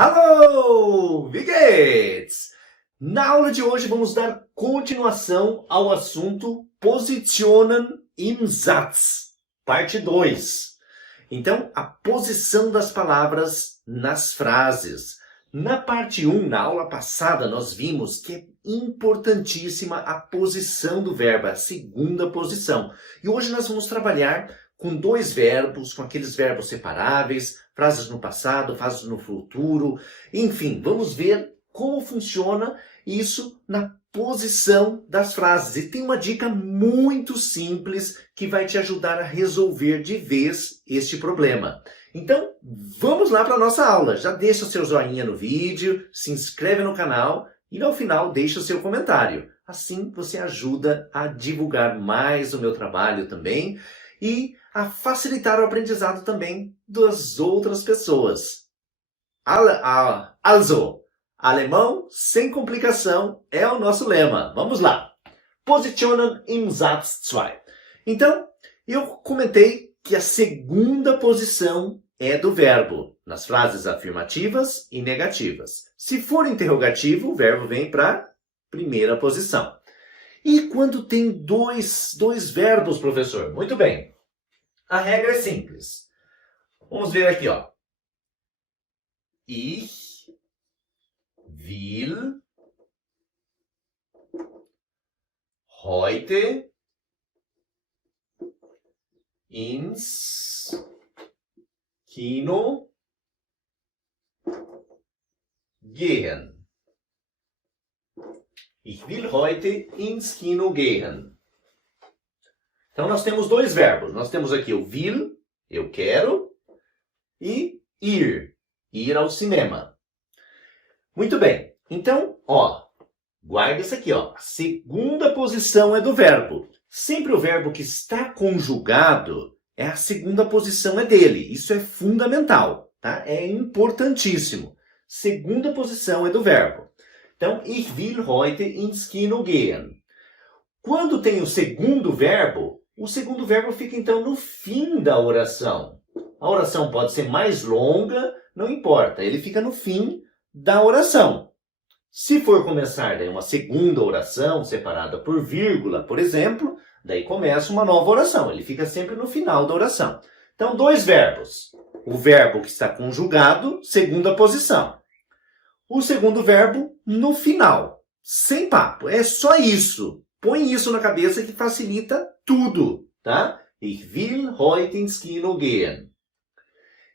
Hallo, wie geht's? Na aula de hoje vamos dar continuação ao assunto Positionen im Satz, parte 2. Então, a posição das palavras nas frases. Na parte 1, na aula passada, nós vimos que é importantíssima a posição do verbo, a segunda posição. E hoje nós vamos trabalhar com dois verbos, com aqueles verbos separáveis, frases no passado, frases no futuro. Enfim, vamos ver como funciona isso na posição das frases. E tem uma dica muito simples que vai te ajudar a resolver de vez este problema. Então, vamos lá para a nossa aula. Já deixa o seu joinha no vídeo, se inscreve no canal e ao final deixa o seu comentário. Assim você ajuda a divulgar mais o meu trabalho também e a facilitar o aprendizado também das outras pessoas. Also, alemão sem complicação é o nosso lema. Vamos lá. Positionen im Satz 2. Então, eu comentei que a segunda posição é do verbo, nas frases afirmativas e negativas. Se for interrogativo, o verbo vem para a primeira posição. E quando tem dois verbos, professor? Muito bem. A regra é simples. Vamos ver aqui, ó. Ich will heute ins Kino gehen. Ich will heute ins Kino gehen. Então, nós temos dois verbos. Nós temos aqui o will, eu quero, e ir ao cinema. Muito bem. Então, ó, guarda isso aqui, ó. A segunda posição é do verbo. Sempre o verbo que está conjugado, a segunda posição é dele. Isso é fundamental, tá? É importantíssimo. Segunda posição é do verbo. Então, ich will heute ins Kino gehen. Quando tem o segundo verbo fica então no fim da oração. A oração pode ser mais longa, não importa, ele fica no fim da oração. Se for começar daí uma segunda oração, separada por vírgula, por exemplo, daí começa uma nova oração, ele fica sempre no final da oração. Então, dois verbos. O verbo que está conjugado, segunda posição. O segundo verbo no final. Sem papo, é só isso. Põe isso na cabeça que facilita tudo, tá? Ich will heute ins Kino gehen.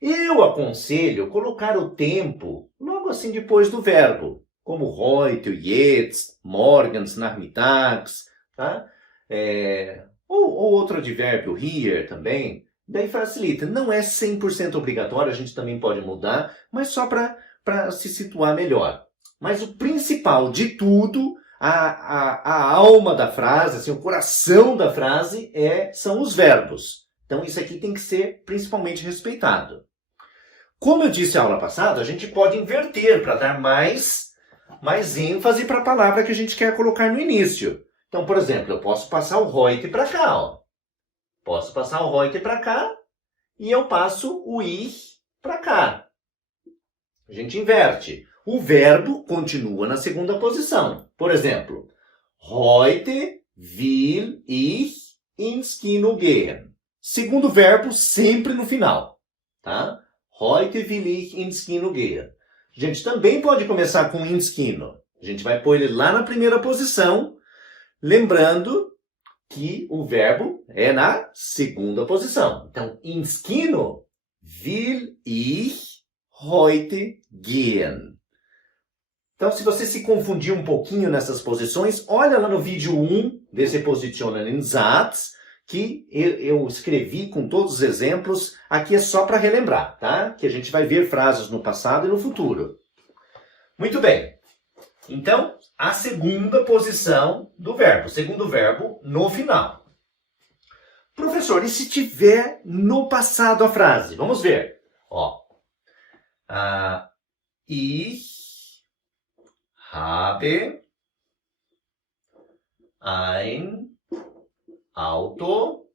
Eu aconselho colocar o tempo logo assim depois do verbo, como heute, jetzt, morgens, nachmittags, tá? Ou outro advérbio, here também. Daí facilita. Não é 100% obrigatório, a gente também pode mudar, mas só para se situar melhor. Mas o principal de tudo, a alma da frase, assim, o coração da frase são os verbos. Então, isso aqui tem que ser principalmente respeitado. Como eu disse na aula passada, a gente pode inverter para dar mais ênfase para a palavra que a gente quer colocar no início. Então, por exemplo, eu posso passar o heute para cá. Ó. Posso passar o heute para cá e eu passo o ich para cá. A gente inverte. O verbo continua na segunda posição. Por exemplo, heute will ich ins Kino gehen. Segundo verbo sempre no final, tá? Heute will ich ins Kino gehen. A gente também pode começar com ins Kino. A gente vai pôr ele lá na primeira posição, lembrando que o verbo é na segunda posição. Então, ins Kino will ich heute gehen. Então, se você se confundir um pouquinho nessas posições, olha lá no vídeo 1 desse Positionen im Satz, que eu escrevi com todos os exemplos. Aqui é só para relembrar, tá? Que a gente vai ver frases no passado e no futuro. Muito bem. Então, a segunda posição do verbo. Segundo verbo no final. Professor, e se tiver no passado a frase? Vamos ver. Ó. Ich habe ein Auto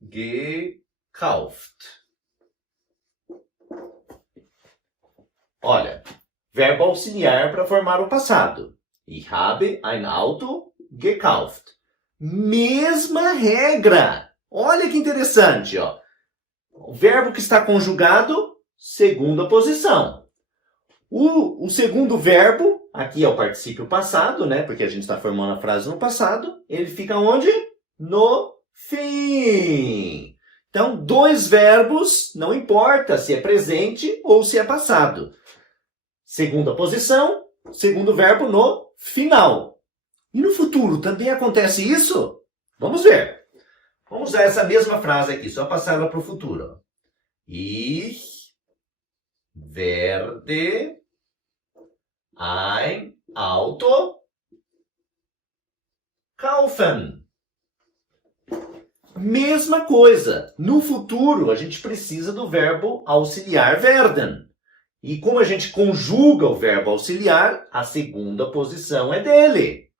gekauft. verbo auxiliar para formar o passado. Ich habe ein Auto gekauft. Mesma regra. Olha que interessante, ó. O verbo que está conjugado, segunda posição. O segundo verbo, aqui é o particípio passado, né? Porque a gente está formando a frase no passado. Ele fica onde? No fim. Então, dois verbos, não importa se é presente ou se é passado. Segunda posição, segundo verbo no final. E no futuro também acontece isso? Vamos ver. Vamos usar essa mesma frase aqui, só passar ela para o futuro. Ich werde ein Auto kaufen. Mesma coisa. No futuro, a gente precisa do verbo auxiliar werden. E como a gente conjuga o verbo auxiliar, a segunda posição é dele.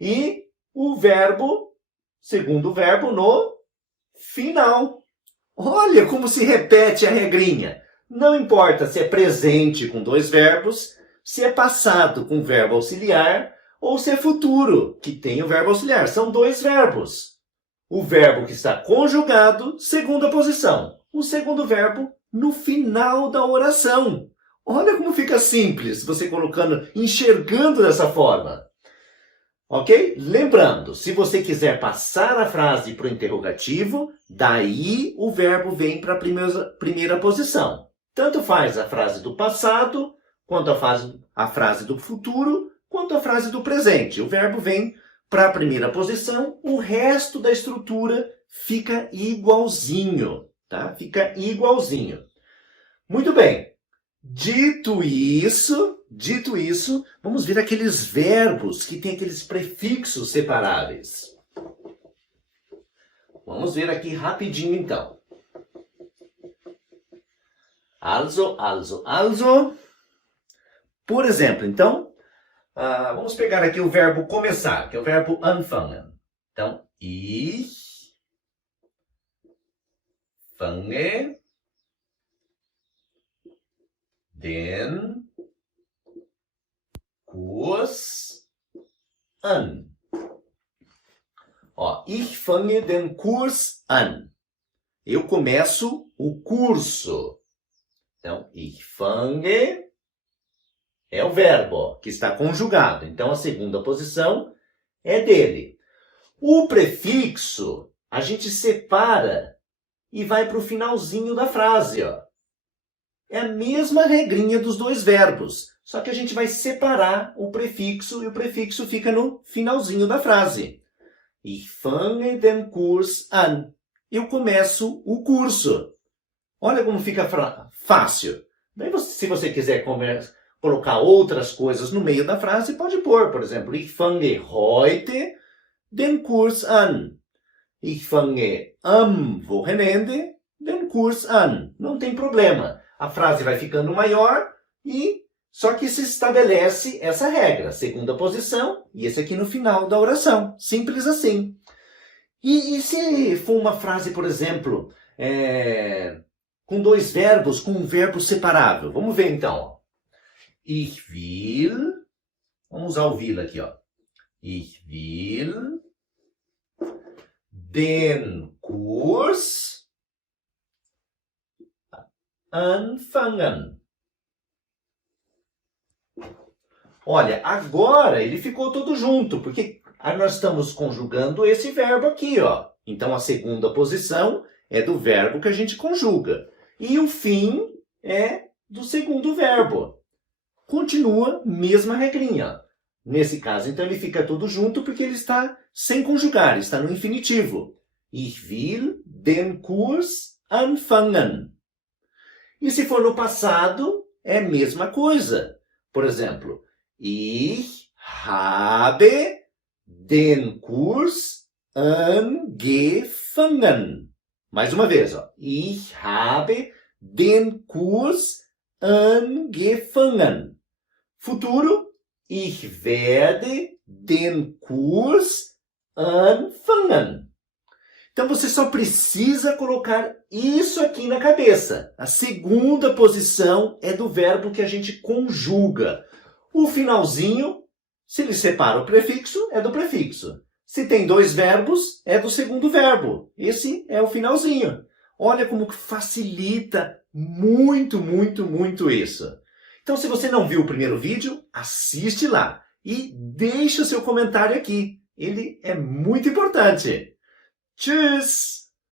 E o verbo, segundo verbo, no final. Olha como se repete a regrinha. Não importa se é presente com dois verbos, se é passado com verbo auxiliar, ou se é futuro, que tem o verbo auxiliar. São dois verbos. O verbo que está conjugado, segunda posição. O segundo verbo, no final da oração. Olha como fica simples, você enxergando dessa forma. Ok? Lembrando, se você quiser passar a frase para o interrogativo, daí o verbo vem para a primeira posição. Tanto faz a frase do passado, quanto a frase do futuro, quanto a frase do presente. O verbo vem para a primeira posição, o resto da estrutura fica igualzinho, tá? Fica igualzinho. Muito bem. Dito isso, vamos ver aqueles verbos que têm aqueles prefixos separáveis. Vamos ver aqui rapidinho, então. Also. Por exemplo, então, vamos pegar aqui o verbo começar, que é o verbo anfangen. Então, ich fange den Kurs an. Ó, ich fange den Kurs an. Eu começo o curso. Então, ich fange é o verbo que está conjugado. Então, a segunda posição é dele. O prefixo, a gente separa e vai para o finalzinho da frase, ó. É a mesma regrinha dos dois verbos, só que a gente vai separar o prefixo e o prefixo fica no finalzinho da frase. Ich fange den Kurs an. Eu começo o curso. Olha como fica fácil. Daí, se você quiser colocar outras coisas no meio da frase, pode pôr, por exemplo, ich fange heute den Kurs an. Ich fange am Wochenende den Kurs an. Não tem problema. A frase vai ficando maior e só que se estabelece essa regra. Segunda posição e esse aqui no final da oração. Simples assim. E se for uma frase, por exemplo, com dois verbos, com um verbo separável? Vamos ver então. Ich will. Vamos usar o will aqui, ó. Ich will den Kurs anfangen. Olha, agora ele ficou todo junto, porque nós estamos conjugando esse verbo aqui, ó. Então, a segunda posição é do verbo que a gente conjuga. E o fim é do segundo verbo. Continua, mesma regrinha. Nesse caso, então, ele fica todo junto porque ele está sem conjugar, está no infinitivo. Ich will den Kurs anfangen. E se for no passado, é a mesma coisa. Por exemplo, ich habe den Kurs angefangen. Mais uma vez, ó. Ich habe den Kurs angefangen. Futuro, ich werde den Kurs anfangen. Então você só precisa colocar isso aqui na cabeça. A segunda posição é do verbo que a gente conjuga. O finalzinho, se ele separa o prefixo, é do prefixo. Se tem dois verbos, é do segundo verbo. Esse é o finalzinho. Olha como facilita muito, muito, muito isso. Então, se você não viu o primeiro vídeo, assiste lá e deixa o seu comentário aqui. Ele é muito importante. Tschüss!